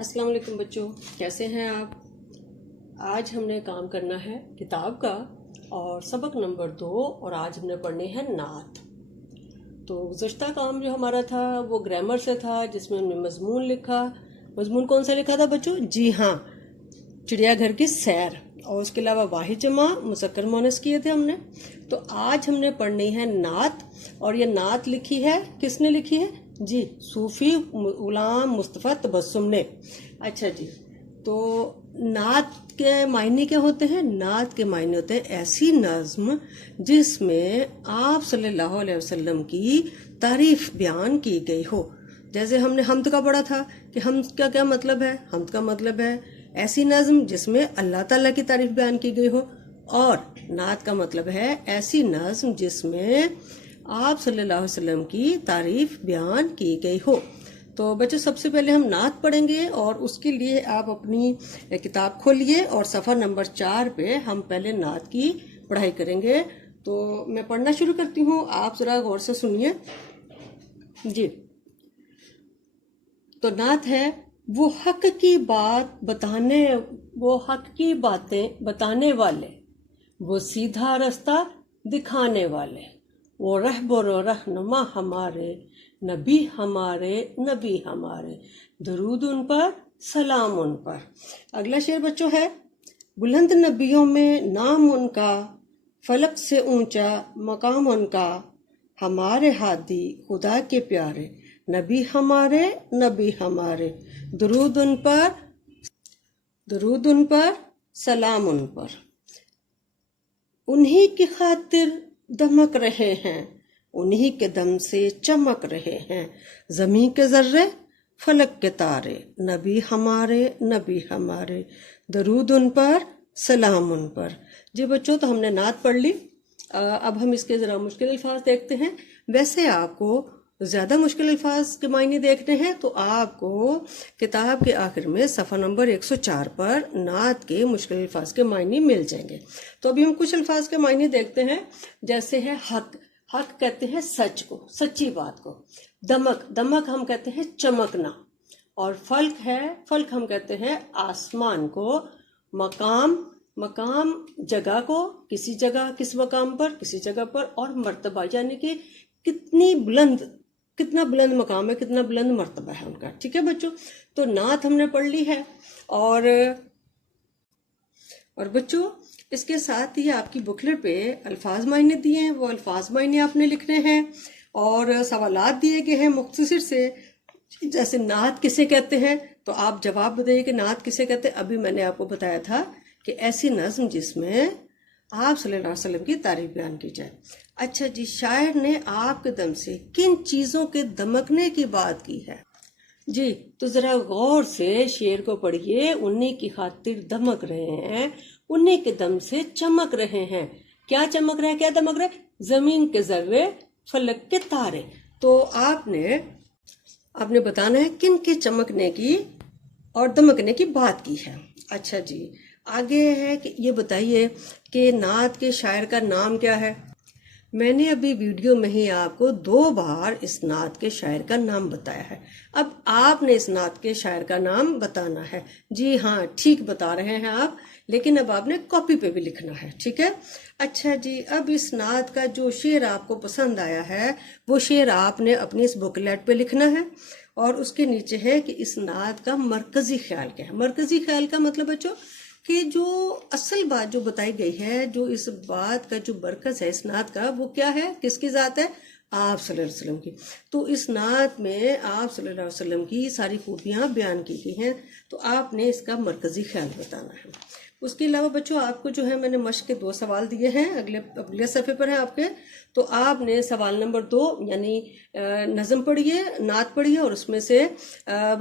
अस्सलाम वालेकुम बच्चों, कैसे हैं आप। आज हमने काम करना है किताब का और सबक नंबर 2 और आज हमने पढ़नी है नात। तो गुज़श्ता काम जो हमारा था वो ग्रामर से था, जिसमें हमने मजमून लिखा। मजमून कौन सा लिखा था बच्चों? जी हाँ, चिड़ियाघर की सैर। और उसके अलावा वाहिद जमा मुज़क्कर मुअन्नस किए थे हमने। तो आज हमने पढ़नी है नात, और ये नात लिखी है, किसने लिखी है? जी, सूफी गुलाम मुस्तफ़ा तबस्सुम ने। अच्छा जी, तो नात के मायने क्या होते हैं? नात के मायने होते हैं ऐसी नज़्म जिसमें आप सल्लल्लाहु अलैहि वसल्लम की तारीफ बयान की गई हो। जैसे हमने हम्द का पढ़ा था कि हम्द का क्या मतलब है? हम्द का मतलब है ऐसी नज़्म जिसमें अल्लाह ताला की तारीफ बयान की गई हो, और नात का मतलब है ऐसी नज़्म जिसमें आप सल्लल्लाहु अलैहि वसल्लम की तारीफ बयान की गई हो। तो बच्चों, सबसे पहले हम नात पढ़ेंगे और उसके लिए आप अपनी किताब खोलिए और सफ़ा नंबर 4 पे हम पहले नात की पढ़ाई करेंगे। तो मैं पढ़ना शुरू करती हूँ, आप ज़रा गौर से सुनिए जी। तो नात है वो हक की बातें बताने वाले, वो सीधा रास्ता दिखाने वाले, वो रहबर रहनुमा हमारे नबी हमारे, दरूद उन पर, सलाम उन पर। अगला शेर बच्चों है, बुलंद नबियों में नाम उनका, फलक से ऊंचा मकाम उनका, हमारे हादी खुदा के प्यारे, नबी हमारे, दरूद उन पर, सलाम उन पर। उन्हीं की खातिर दमक रहे हैं, उन्हीं के दम से चमक रहे हैं, ज़मीं के ज़र्रे फलक के तारे, नबी हमारे, दरूद उन पर, सलाम उन पर। जी बच्चों, तो हमने नात पढ़ ली। अब हम इसके ज़रा मुश्किल अल्फाज देखते हैं। वैसे आपको ज़्यादा मुश्किल अल्फाज के मायने देखने हैं तो आपको किताब के आखिर में सफ़ा नंबर 104 पर नात के मुश्किल अल्फाज के मायने मिल जाएंगे। तो अभी हम कुछ अल्फाज के मायने देखते हैं। जैसे है हक, हक कहते हैं सच को, सच्ची बात को। दमक हम कहते हैं चमकना। और फल्क हम कहते हैं आसमान को। मकाम जगह को, किसी जगह किस मकाम पर, किसी जगह पर। और मर्तबा यानी कि कितना बुलंद मकाम है, कितना बुलंद मर्तबा है उनका। ठीक है बच्चों, तो नात हमने पढ़ ली है। और बच्चों, इसके साथ ही आपकी बुकलेट पे अल्फाज मायने दिए हैं, वो अल्फाज मायने आपने लिखने हैं। और सवालात दिए गए हैं मुख्तसर से, जैसे नात किसे कहते हैं, तो आप जवाब बताइए कि नात किसे कहते हैं। अभी मैंने आपको बताया था कि ऐसी नज़्म जिसमें आप सल्लल्लाहु अलैहि वसल्लम की तारीफ बयान की जाए। अच्छा जी, शायर ने आपके दम से किन चीज़ों के दमकने की बात की है? जी, तो ज़रा गौर से शेर को पढ़िए। उन्हीं की खातिर दमक रहे हैं, उन्हीं के दम से चमक रहे हैं। क्या चमक रहा है, क्या दमक रहा है? ज़मीन के ज़र्रे फलक के तारे। तो आपने बताना है किन के चमकने की और दमकने की बात की है। अच्छा जी, आगे है कि ये बताइए कि नात के शायर का नाम क्या है। मैंने अभी वीडियो में ही आपको 2 बार इस नात के शायर का नाम बताया है। अब आपने इस नात के शायर का नाम बताना है। जी हाँ, ठीक बता रहे हैं आप, लेकिन अब आपने कॉपी पे भी लिखना है। ठीक है। अच्छा जी, अब इस नात का जो शेर आपको पसंद आया है वो शेर आपने अपनी इस बुकलेट पे लिखना है। और उसके नीचे है कि इस नात का मरकजी ख्याल क्या है। मरकजी ख्याल का मतलब बच्चों कि जो असल बात जो बताई गई है, जो इस बात का जो बरकस है इस नात का, वो क्या है, किसकी ज़ात है? आप सल्लल्लाहु अलैहि वसल्लम की। तो इस नात में आप सल्लल्लाहु अलैहि वसल्लम की सारी खूबियाँ बयान की गई हैं, तो आपने इसका मरकजी ख्याल बताना है। उसके अलावा बच्चों, आपको जो है मैंने मश्क के 2 सवाल दिए हैं, अगले सफ़े पर हैं आपके। तो आपने सवाल नंबर 2 यानी नज़म पढ़िए, नात पढ़िए और उसमें से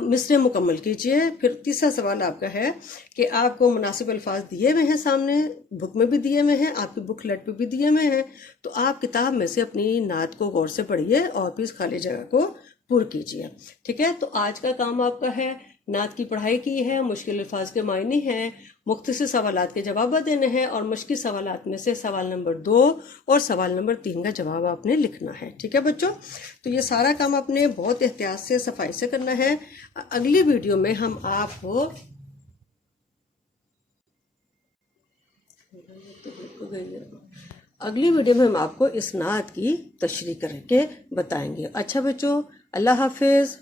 मिसरे मुकम्मल कीजिए। फिर तीसरा सवाल आपका है कि आपको मुनासिब अल्फाज दिए हुए हैं, सामने बुक में भी दिए हुए हैं, आपकी बुकलेट पे भी दिए हुए हैं। तो आप किताब में से अपनी नात को गौर से पढ़िए और फिर खाली जगह को पुर कीजिए। ठीक है। तो आज का काम आपका है, नात की पढ़ाई की है, मुश्किल अल्फाज के मायने हैं, مختصر سوالات کے جوابات دینے ہیں اور مشکل سوالات میں سے سوال نمبر 2 اور سوال نمبر 3 کا جواب آپ نے لکھنا ہے. ٹھیک ہے بچوں؟ تو یہ سارا کام آپ نے بہت احتیاط سے صفائی سے کرنا ہے. اگلی ویڈیو میں ہم آپ کو اسناد کی تشریح کر کے بتائیں گے. اچھا بچوں، اللہ حافظ.